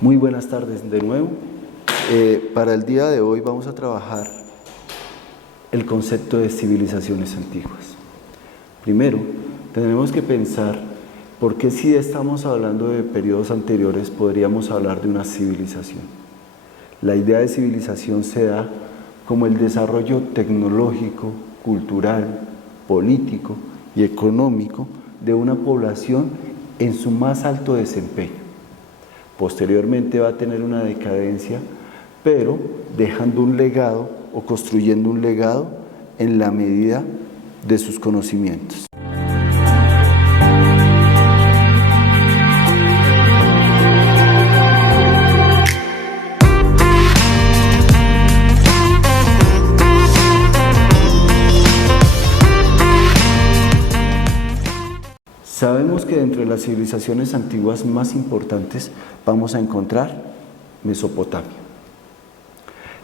Muy buenas tardes de nuevo. Para el día de hoy vamos a trabajar el concepto de civilizaciones antiguas. Primero, tenemos que pensar por qué si estamos hablando de periodos anteriores podríamos hablar de una civilización. La idea de civilización se da como el desarrollo tecnológico, cultural, político y económico de una población en su más alto desempeño. Posteriormente va a tener una decadencia, pero dejando un legado o construyendo un legado en la medida de sus conocimientos. Sabemos que entre las civilizaciones antiguas más importantes vamos a encontrar Mesopotamia.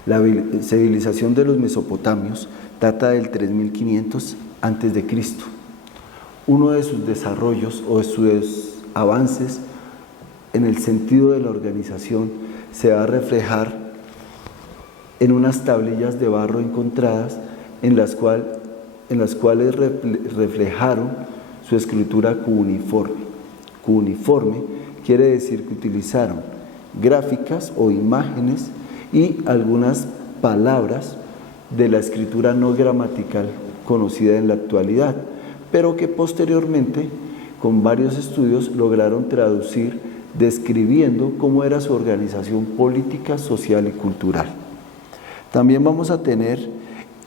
La civilización de los mesopotamios data del 3500 a.C. Uno de sus desarrollos o de sus avances en el sentido de la organización se va a reflejar en unas tablillas de barro encontradas en las cuales reflejaron su escritura cuneiforme. Cuneiforme quiere decir que utilizaron gráficas o imágenes y algunas palabras de la escritura no gramatical conocida en la actualidad, pero que posteriormente, con varios estudios, lograron traducir describiendo cómo era su organización política, social y cultural. También vamos a tener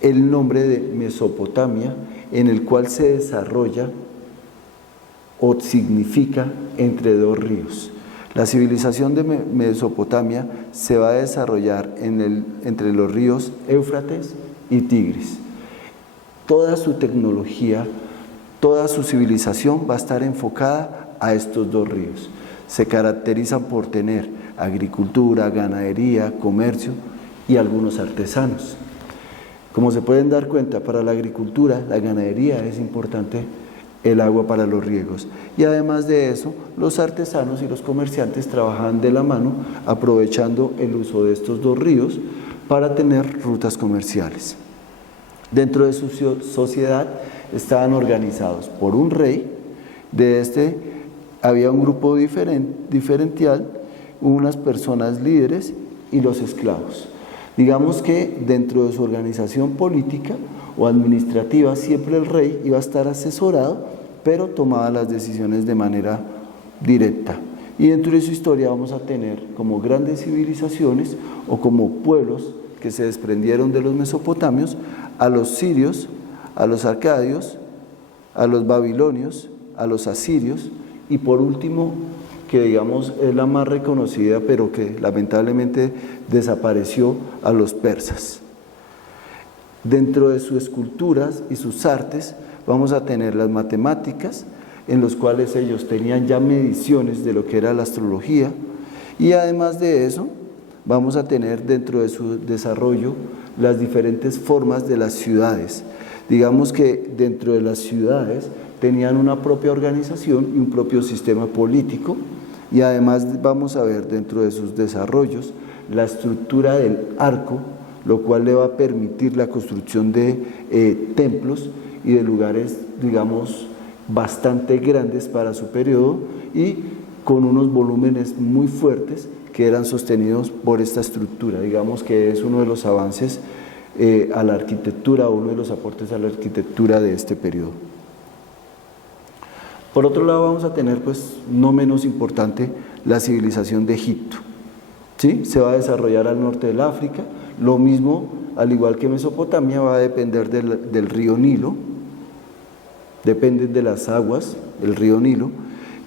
el nombre de Mesopotamia, en el cual se desarrolla o significa entre dos ríos. La civilización de Mesopotamia se va a desarrollar entre los ríos Éufrates y Tigris. Toda su tecnología, toda su civilización va a estar enfocada a estos dos ríos. Se caracterizan por tener agricultura, ganadería, comercio y algunos artesanos. Como se pueden dar cuenta, para la agricultura, la ganadería es importante el agua para los riegos, y además de eso los artesanos y los comerciantes trabajaban de la mano aprovechando el uso de estos dos ríos para tener rutas comerciales. Dentro de su sociedad estaban organizados por un rey, de este había un grupo diferencial, unas personas líderes y los esclavos. Digamos que dentro de su organización política o administrativa siempre el rey iba a estar asesorado, pero tomaba las decisiones de manera directa. Y dentro de su historia vamos a tener como grandes civilizaciones o como pueblos que se desprendieron de los mesopotamios a los sirios, a los arcadios, a los babilonios, a los asirios y por último, que digamos es la más reconocida pero que lamentablemente desapareció, a los persas. Dentro de sus esculturas y sus artes vamos a tener las matemáticas, en los cuales ellos tenían ya mediciones de lo que era la astrología, y además de eso vamos a tener dentro de su desarrollo las diferentes formas de las ciudades. Digamos que dentro de las ciudades tenían una propia organización y un propio sistema político, y además vamos a ver dentro de sus desarrollos la estructura del arco, lo cual le va a permitir la construcción de templos y de lugares, digamos, bastante grandes para su periodo y con unos volúmenes muy fuertes que eran sostenidos por esta estructura. Digamos que es uno de los avances a la arquitectura, uno de los aportes a la arquitectura de este periodo. Por otro lado vamos a tener, pues, no menos importante, la civilización de Egipto. ¿Sí? Se va a desarrollar al norte del África, lo mismo, al igual que Mesopotamia, va a depender del río Nilo, dependen de las aguas del río Nilo.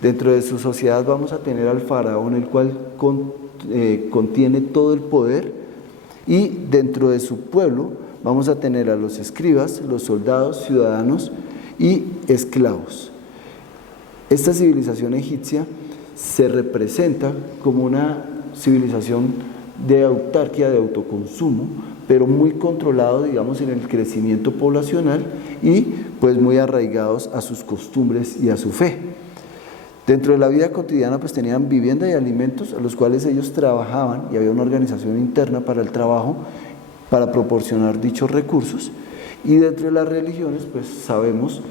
Dentro de su sociedad vamos a tener al faraón, el cual contiene todo el poder, y dentro de su pueblo vamos a tener a los escribas, los soldados, ciudadanos y esclavos. Esta civilización egipcia se representa como una civilización de autarquía, de autoconsumo, pero muy controlado, digamos, en el crecimiento poblacional y pues muy arraigados a sus costumbres y a su fe. Dentro de la vida cotidiana pues tenían vivienda y alimentos a los cuales ellos trabajaban y había una organización interna para el trabajo para proporcionar dichos recursos. Y dentro de las religiones pues sabemos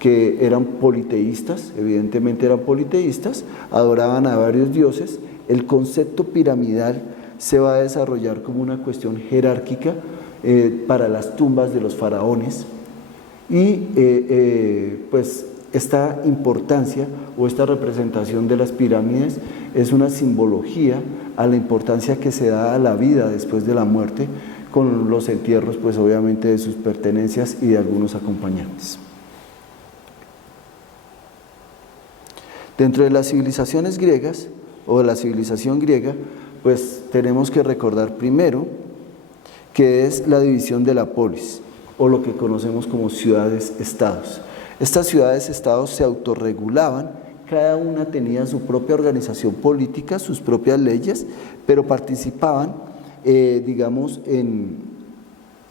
que eran politeístas, evidentemente eran politeístas, adoraban a varios dioses. El concepto piramidal se va a desarrollar como una cuestión jerárquica para las tumbas de los faraones y pues esta importancia o esta representación de las pirámides es una simbología a la importancia que se da a la vida después de la muerte, con los entierros pues obviamente de sus pertenencias y de algunos acompañantes. Dentro de las civilizaciones griegas o de la civilización griega, pues tenemos que recordar primero que es la división de la polis, o lo que conocemos como ciudades-estados. Estas ciudades-estados se autorregulaban, cada una tenía su propia organización política, sus propias leyes, pero participaban, digamos, en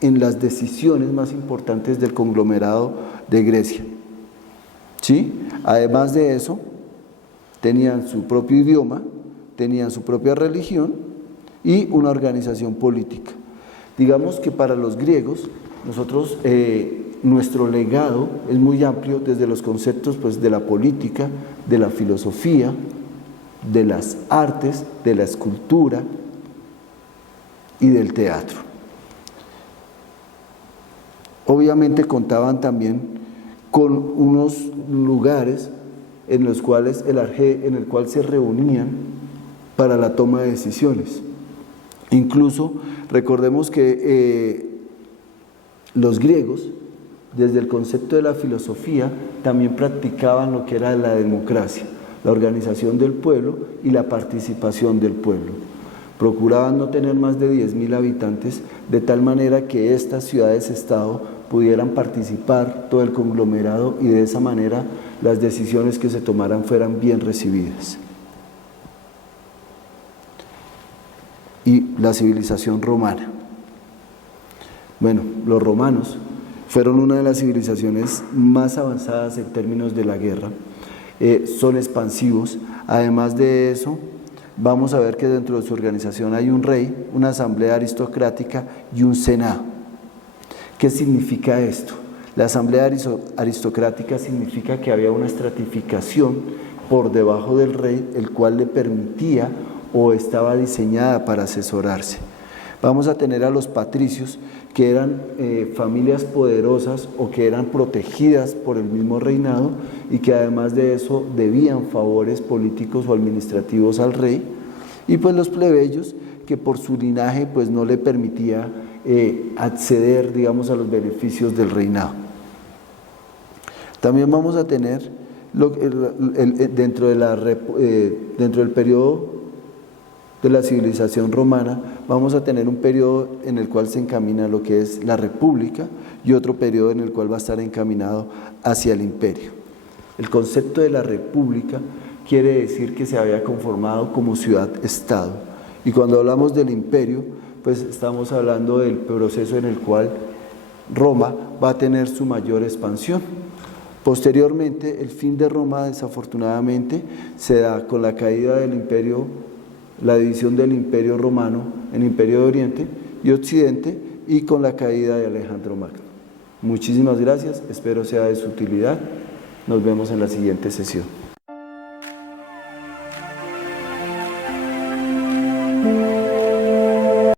las decisiones más importantes del conglomerado de Grecia. ¿Sí? Además de eso, tenían su propio idioma, tenían su propia religión y una organización política. Digamos que para los griegos, nosotros, nuestro legado es muy amplio desde los conceptos pues, de la política, de la filosofía, de las artes, de la escultura y del teatro. Obviamente contaban también con unos lugares en los cuales en el cual se reunían para la toma de decisiones. Incluso recordemos que los griegos, desde el concepto de la filosofía, también practicaban lo que era la democracia, la organización del pueblo y la participación del pueblo. Procuraban no tener más de 10.000 habitantes, de tal manera que estas ciudades-estado pudieran participar todo el conglomerado y de esa manera las decisiones que se tomaran fueran bien recibidas. Y la civilización romana. Bueno, los romanos fueron una de las civilizaciones más avanzadas en términos de la guerra, son expansivos. Además de eso, vamos a ver que dentro de su organización hay un rey, una asamblea aristocrática y un senado. ¿Qué significa esto? La asamblea aristocrática significa que había una estratificación por debajo del rey, el cual le permitía o estaba diseñada para asesorarse. Vamos a tener a los patricios, que eran familias poderosas o que eran protegidas por el mismo reinado y que además de eso debían favores políticos o administrativos al rey, y pues los plebeyos, que por su linaje pues no le permitía acceder, digamos, a los beneficios del reinado. También vamos a tener dentro del periodo de la civilización romana, vamos a tener un periodo en el cual se encamina lo que es la república y otro periodo en el cual va a estar encaminado hacia el imperio. El concepto de la república quiere decir que se había conformado como ciudad-estado, y cuando hablamos del imperio, pues estamos hablando del proceso en el cual Roma va a tener su mayor expansión. Posteriormente, el fin de Roma, desafortunadamente, se da con la caída del imperio, la división del imperio romano en imperio de Oriente y Occidente, y con la caída de Alejandro Magno. Muchísimas gracias, espero sea de su utilidad. Nos vemos en la siguiente sesión.